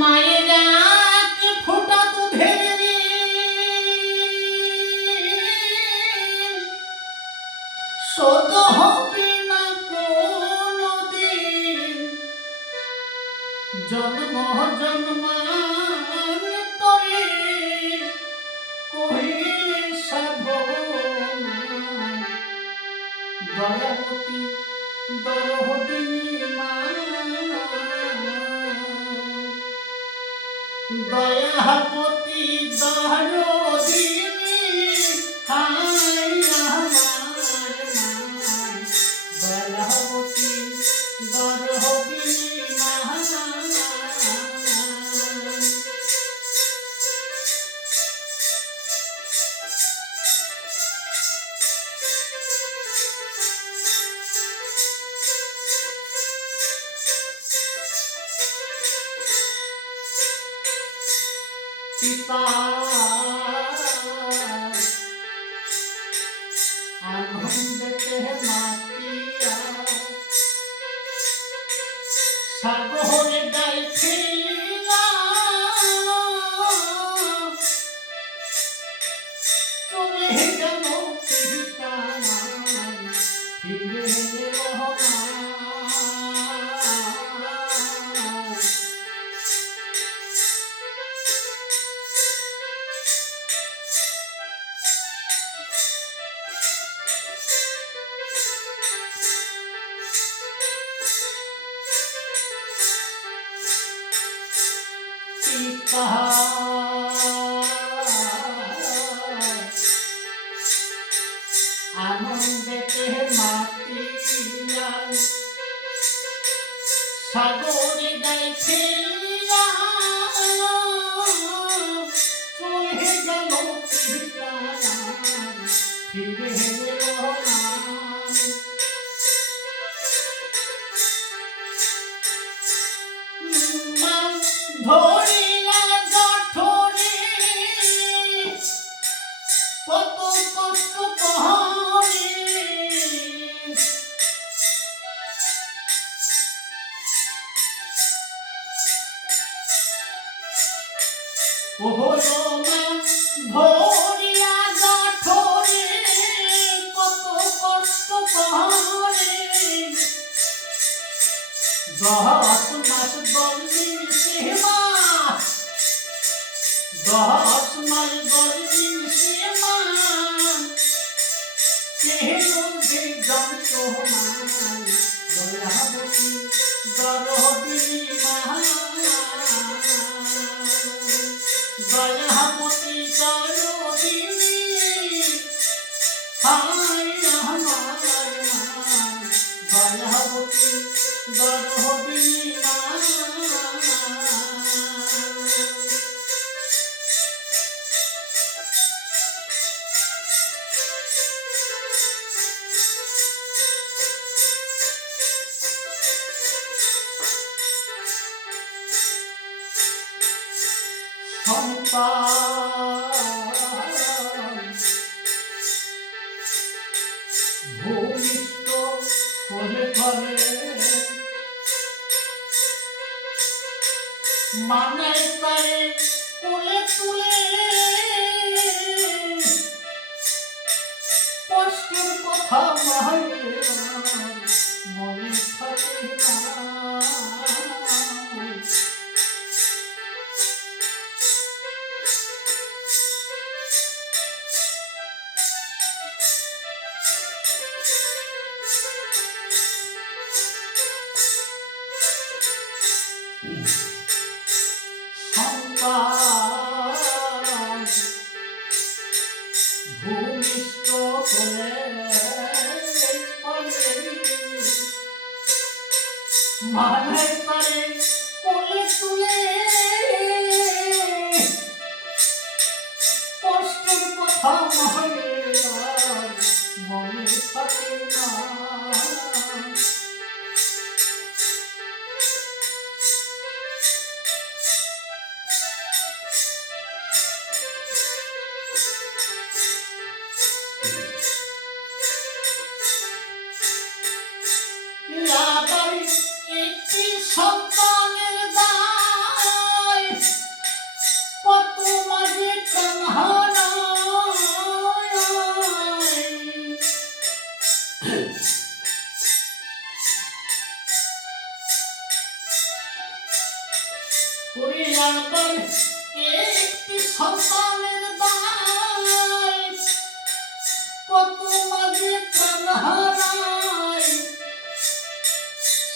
മഴ Goodbye. আনন্দেতে মাতিয়া সাগরে গাইছে চলে গেল ফিরে ধরিয়া জঠরে কত কষ্ট কহরে দশ মাস দলিন সেবা দশ মাস দলিন সেবা কেহকে যন্ত্রণা দয়াবতী দরদিনী হায় আমার ভূমিষ্ঠ হলে ফলে মানে তারে তুলে তুলে কষ্টের কথা মায়ের। ভূমিষ্ঠ মানে পারে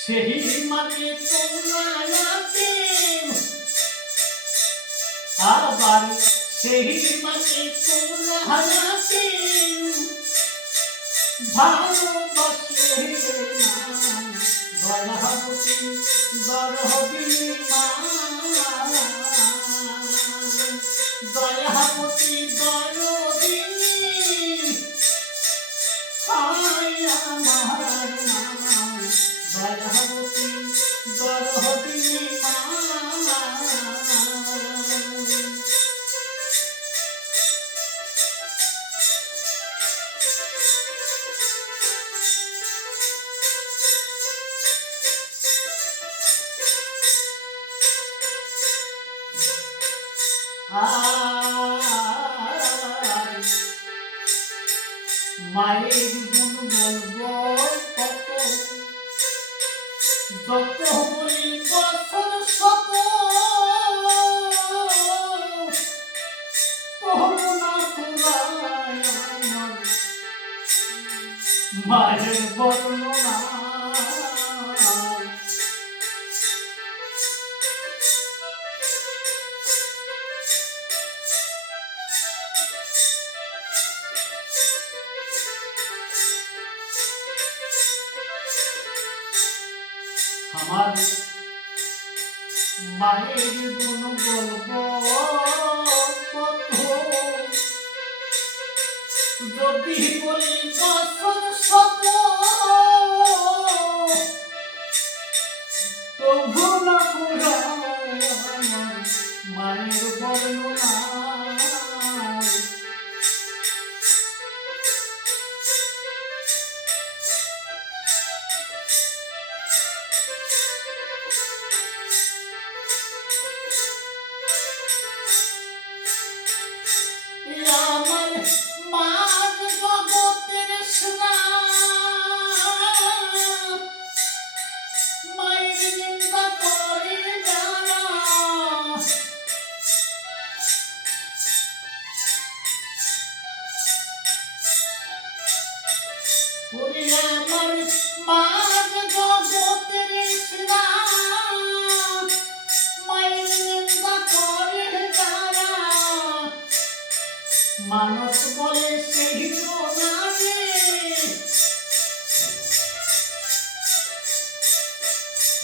সেই মাকে তোমরা আবার সেই মাকে তোমরা ভালোবাসে না দয়াবতী দরহবিনী মা মায়ের গুণ বলব কত। যত বলি বছর শত। মায়ের বর্ণনা আমার মায়ের গুণ গল্প যদি বলি সত্য আমার মার জগতের স্নান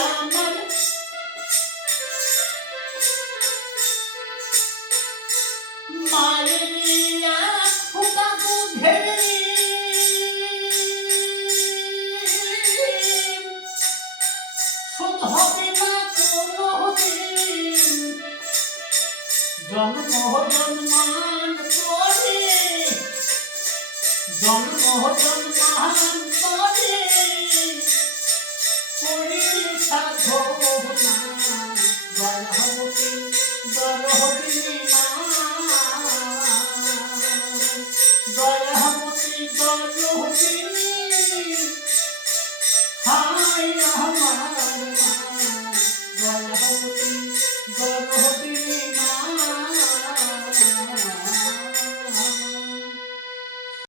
আমার মায়ের এক ফোঁটা দুধের শোধ হবে না কোনো দিন। জন্ম জন্মান করে জন্ম করিল